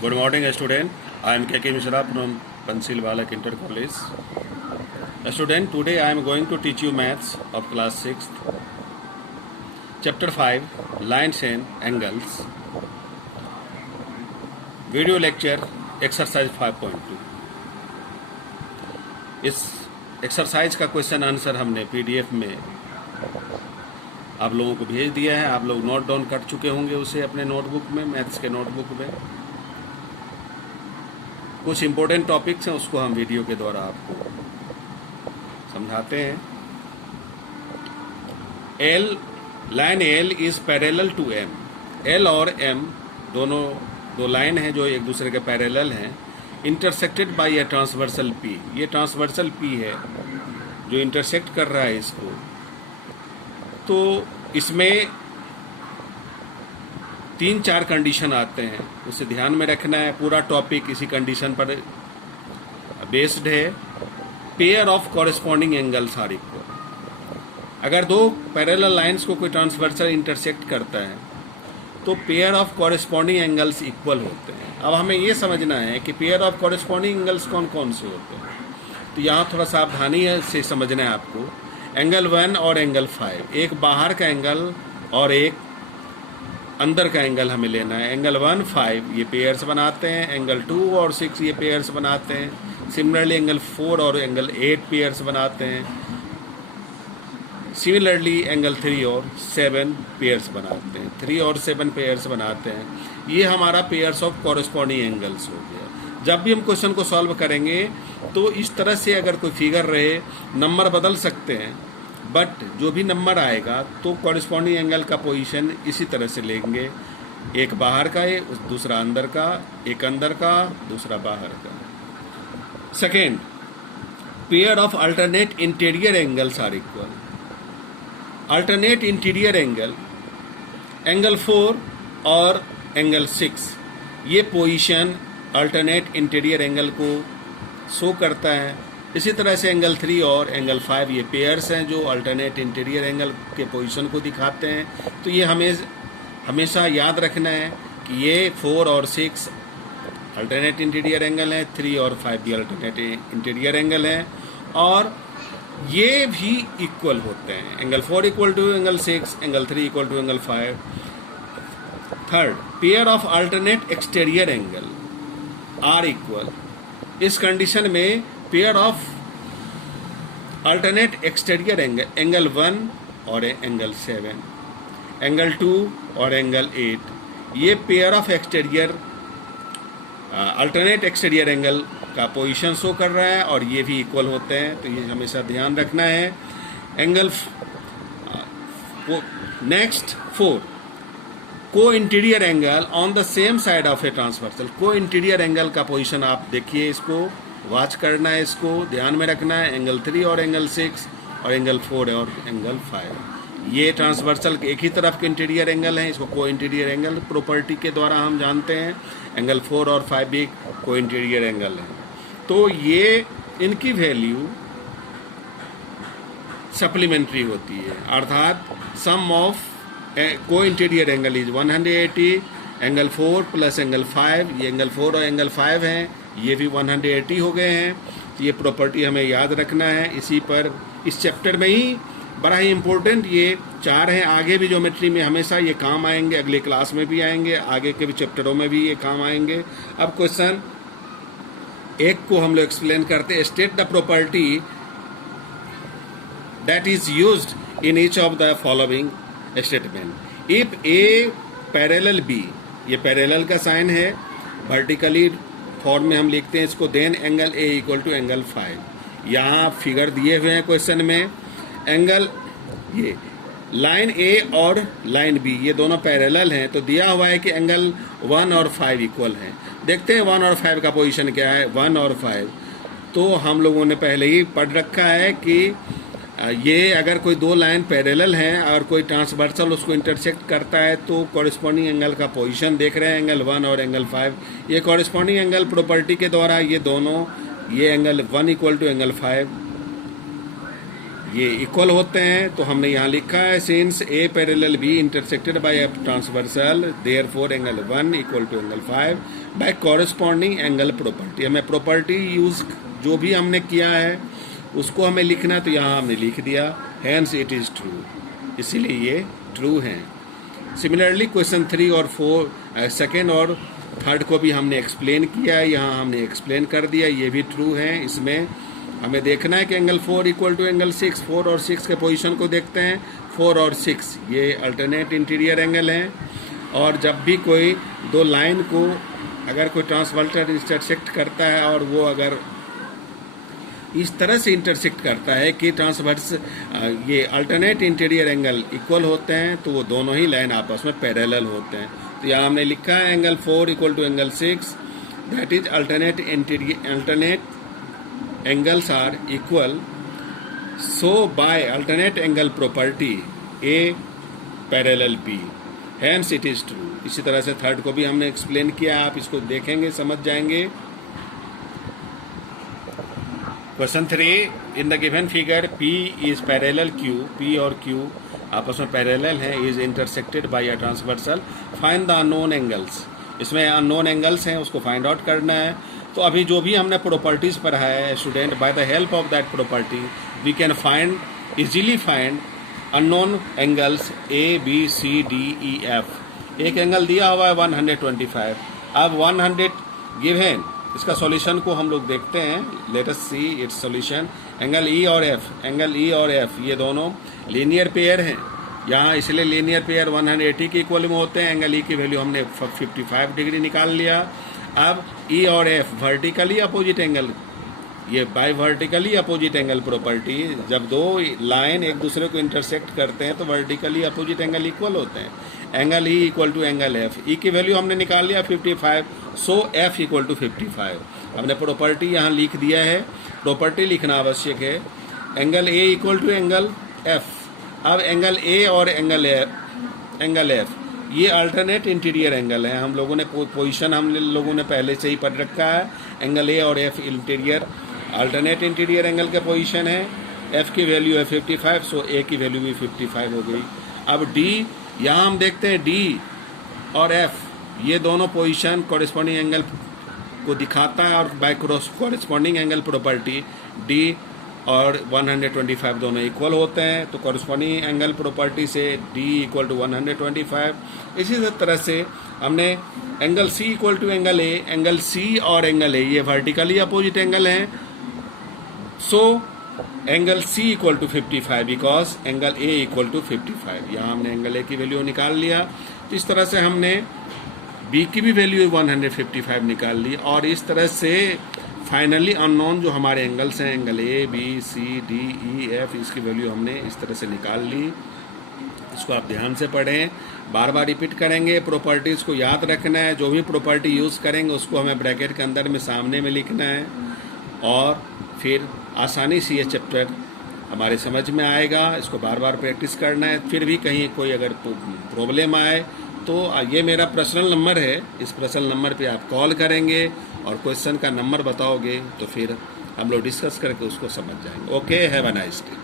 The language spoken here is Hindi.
Good morning, student. I am K.K. Mishra from Pansil Balak Inter College. Student, today I am going to teach you maths of class 6th. Chapter 5, Lines and Angles. Video lecture, exercise 5.2. इस एक्सरसाइज का क्वेश्चन आंसर हमने पीडीएफ में आप लोगों को भेज दिया है। आप लोग नोट डाउन कर चुके होंगे उसे अपने नोटबुक में, मैथ्स के नोटबुक में। कुछ इम्पोर्टेंट टॉपिक्स हैं, उसको हम वीडियो के द्वारा आपको समझाते हैं। Line L is parallel to M. L और एम दोनों दो लाइन हैं जो एक दूसरे के पैरेलल हैं, intersected by a transversal P. ये ट्रांसवर्सल पी है जो इंटरसेक्ट कर रहा है इसको। तो इसमें 3-4 कंडीशन आते हैं, उसे ध्यान में रखना है। पूरा टॉपिक इसी कंडीशन पर बेस्ड है। Pair of corresponding angles are equal. अगर दो पैरेलल लाइंस को कोई ट्रांसवर्सल इंटरसेक्ट करता है तो pair of corresponding angles equal होते हैं। अब हमें ये समझना है कि पेयर ऑफ कॉरेस्पॉन्डिंग एंगल्स कौन कौन से होते हैं। तो यहाँ थोड़ा सावधानी से समझना है आपको। एंगल 1 और एंगल 5, एक बाहर का एंगल और एक अंदर का एंगल हमें लेना है। एंगल 1, 5 ये पेयर्स बनाते हैं। एंगल 2 और 6 ये पेयर्स बनाते हैं। सिमिलरली एंगल 4 और एंगल 8 पेयर्स बनाते हैं। सिमिलरली एंगल 3 और 7 पेयर्स बनाते हैं। 3 और 7 पेयर्स बनाते हैं। ये हमारा पेयर्स ऑफ कॉरेस्पॉन्डिंग एंगल्स हो गया। जब भी हम क्वेश्चन को सॉल्व करेंगे तो इस तरह से अगर कोई फिगर रहे, नंबर बदल सकते हैं, बट जो भी नंबर आएगा तो कॉरेस्पॉन्डिंग एंगल का पोजीशन इसी तरह से लेंगे। एक बाहर का है, दूसरा अंदर का, एक अंदर का, दूसरा बाहर का। Second, pair of alternate interior angles are equal. Alternate interior angle, angle 4 और एंगल 6, ये पोजीशन अल्टरनेट इंटीरियर एंगल को शो करता है। इसी तरह से एंगल 3 और एंगल 5 ये पेयर्स हैं जो अल्टरनेट इंटीरियर एंगल के पोजीशन को दिखाते हैं। तो ये हमेशा याद रखना है कि ये 4 और 6 अल्टरनेट इंटीरियर एंगल हैं, 3 और 5 भी अल्टरनेट इंटीरियर एंगल हैं, और ये भी इक्वल होते हैं। Angle 4 equal to angle 6, angle 3 equal to angle 5। Third, pair of alternate exterior angle are equal. इस कंडीशन में pair of alternate exterior angle, angle 1 और एंगल 7, एंगल 2 और एंगल 8, ये pair of exterior alternate exterior angle का पोजीशन शो कर रहा है, और ये भी इक्वल होते हैं। तो ये हमेशा ध्यान रखना है। एंगल नेक्स्ट 4, को interior angle on the same side of a transversal. को इंटीरियर एंगल का पोजीशन आप देखिए, इसको वॉच करना है, इसको ध्यान में रखना है। एंगल 3 और एंगल 6 और एंगल 4 और एंगल 5 ये ट्रांसवर्सल एक ही तरफ के इंटीरियर एंगल हैं। इसको को इंटीरियर एंगल प्रॉपर्टी के द्वारा हम जानते हैं। एंगल 4 और 5 भी को इंटीरियर एंगल हैं। तो ये इनकी वैल्यू सप्लीमेंट्री होती है, अर्थात सम ऑफ को interior angle is 180। Angle 4 plus angle 5, ये एंगल 4 और एंगल 5 हैं, ये भी 180 हो गए हैं। ये प्रॉपर्टी हमें याद रखना है। इसी पर इस चैप्टर में ही बड़ा ही इम्पोर्टेंट ये 4 हैं। आगे भी ज्योमेट्री में हमेशा ये काम आएंगे, अगले क्लास में भी आएंगे, आगे के भी चैप्टरों में भी ये काम आएंगे। अब क्वेश्चन 1 को हम लोग एक्सप्लेन करते हैं। State the property that is used in each of the following statement. If A parallel B, ये पैरेलल का साइन है, वर्टिकली फॉर्म में हम लिखते हैं इसको। Then angle A equal to angle 5। यहाँ फिगर दिए हुए हैं क्वेश्चन में। एंगल ये लाइन ए और लाइन बी ये दोनों पैरेलल हैं, तो दिया हुआ है कि एंगल 1 और 5 इक्वल हैं। देखते हैं 1 और 5 का पोजीशन क्या है। 1 और 5 तो हम लोगों ने पहले ही पढ़ रखा है कि ये अगर कोई दो लाइन पैरेलल हैं और कोई ट्रांसवर्सल उसको इंटरसेक्ट करता है तो कॉरेस्पॉन्डिंग एंगल का पोजीशन देख रहे हैं, एंगल 1 और एंगल 5। ये कॉरेस्पॉन्डिंग एंगल प्रॉपर्टी के द्वारा ये दोनों, ये एंगल 1 इक्वल टू एंगल 5, ये इक्वल होते हैं, तो हमने यहाँ लिखा है since A parallel B intersected by a transversal therefore angle 1 equal to angle 5 by corresponding angle property. हमें प्रॉपर्टी यूज जो भी हमने किया है उसको हमें लिखना, तो यहाँ हमने लिख दिया, हैंस इट इज़ ट्रू, इसीलिए ये ट्रू हैं। सिमिलरली क्वेश्चन 3 और 4 सेकेंड और थर्ड को भी हमने एक्सप्लेन किया है, यहाँ हमने एक्सप्लेन कर दिया, ये भी ट्रू है। इसमें हमें देखना है कि एंगल 4 इक्वल टू एंगल 6, 4 और 6 के पोजीशन को देखते हैं। 4 और 6 ये अल्टरनेट इंटीरियर एंगल हैं, और जब भी कोई दो लाइन को अगर कोई ट्रांसवर्सल इंटरसेक्ट करता है और वो अगर इस तरह से इंटरसेक्ट करता है कि ट्रांसवर्स ये अल्टरनेट इंटीरियर एंगल इक्वल होते हैं, तो वो दोनों ही लाइन आपस में पैरेलल होते हैं। तो यहाँ हमने लिखा है angle 4 equal to angle 6, that is alternate angles are equal, so by alternate angle property A parallel B, hence it is true। इसी तरह से थर्ड को भी हमने एक्सप्लेन किया, आप इसको देखेंगे समझ जाएंगे। Question 3, in the given figure P is parallel Q, P और Q आपस में पैरेलल हैं, is intersected by a transversal, find the unknown angles. इसमें अननोन एंगल्स हैं, उसको फाइंड आउट करना है। तो अभी जो भी हमने प्रॉपर्टीज पढ़ा है student, by the help of that property we can find easily find unknown angles A B C D E F. एक एंगल दिया हुआ है 125, अब 100 गिवन, इसका सॉल्यूशन को हम लोग देखते हैं। Let us see it's solution. Angle E और एफ, एंगल ई और एफ ये दोनों लीनियर पेयर हैं यहाँ, इसलिए लीनियर पेयर 180 के इक्वल में होते हैं। एंगल ई की वैल्यू हमने 55 डिग्री निकाल लिया। अब ई और एफ वर्टिकली अपोजिट एंगल, ये by vertically opposite angle property, जब दो लाइन एक दूसरे को इंटरसेक्ट करते हैं तो वर्टिकली अपोजिट एंगल इक्वल होते हैं। Angle E equal to angle F, E की वैल्यू हमने निकाल लिया 55, सो एफ इक्वल टू 55। हमने प्रॉपर्टी यहाँ लिख दिया है, प्रॉपर्टी लिखना आवश्यक है। Angle A equal to angle F, अब एंगल ए और एंगल एफ ये अल्टरनेट इंटीरियर एंगल है। हम लोगों ने पोजीशन हम लोगों ने पहले से ही पढ़ रखा है। एंगल ए और F interior alternate interior angle के पोजीशन है। एफ की वैल्यू है 55, सो ए की वैल्यू भी 55 हो गई। अब डी, यहाँ हम देखते हैं डी और एफ ये दोनों पोजीशन कॉरेस्पॉन्डिंग एंगल को दिखाता है, और by corresponding angle property D और 125 दोनों इक्वल होते हैं, तो कॉरेस्पॉन्डिंग एंगल प्रॉपर्टी से डी इक्वल टू 125। इसी तरह से हमने angle C equal to angle A, angle C और एंगल ए ये वर्टिकली अपोजिट एंगल हैं, so angle C equal to 55 because angle A equal to 55। यहाँ हमने एंगल ए की वैल्यू निकाल लिया। तो इस तरह से हमने बी की भी वैल्यू 155 निकाल ली, और इस तरह से फाइनली अननोन जो हमारे एंगल्स हैं, angle A B C D E F, इसकी वैल्यू हमने इस तरह से निकाल ली। इसको आप ध्यान से पढ़ें, बार बार रिपीट करेंगे, प्रॉपर्टीज़ को याद रखना है। जो भी प्रॉपर्टी यूज़ करेंगे उसको हमें ब्रैकेट के अंदर में सामने में लिखना है, और फिर आसानी से ये चैप्टर हमारे समझ में आएगा। इसको बार बार प्रैक्टिस करना है। फिर भी कहीं कोई अगर प्रॉब्लम आए तो ये मेरा पर्सनल नंबर है, इस पर्सनल नंबर पे आप कॉल करेंगे और क्वेश्चन का नंबर बताओगे, तो फिर हम लोग डिस्कस करके उसको समझ जाएंगे। Okay, have a nice day.